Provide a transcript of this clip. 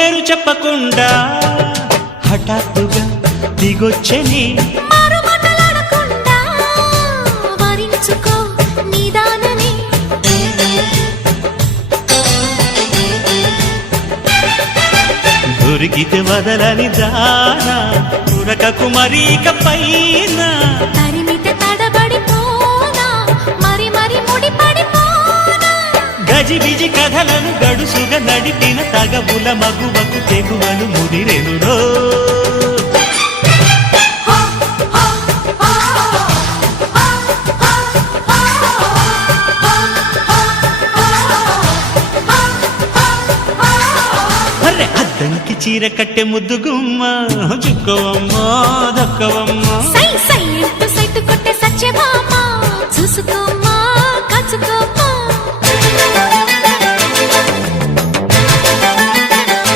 పేరు చెప్పకుండా హఠాత్తుగా దిగొచ్చని దొరికితే వదలని దానా ఉరకకు మరీక పైన తరిమితే తడబడిపోనా మరి మరి ముడిపడిపోనా గజిబిజి కథలను గడుసుగా నడిపిన తగవుల మగువకు తెగువలు ముదిరెనురో అద్దంకి చీర కట్టె ముద్దుగుమ్మ చుక్కవమ్మా దక్కవమ్మా సై సై సైటు కొట్టే సత్యభామ చూసుకో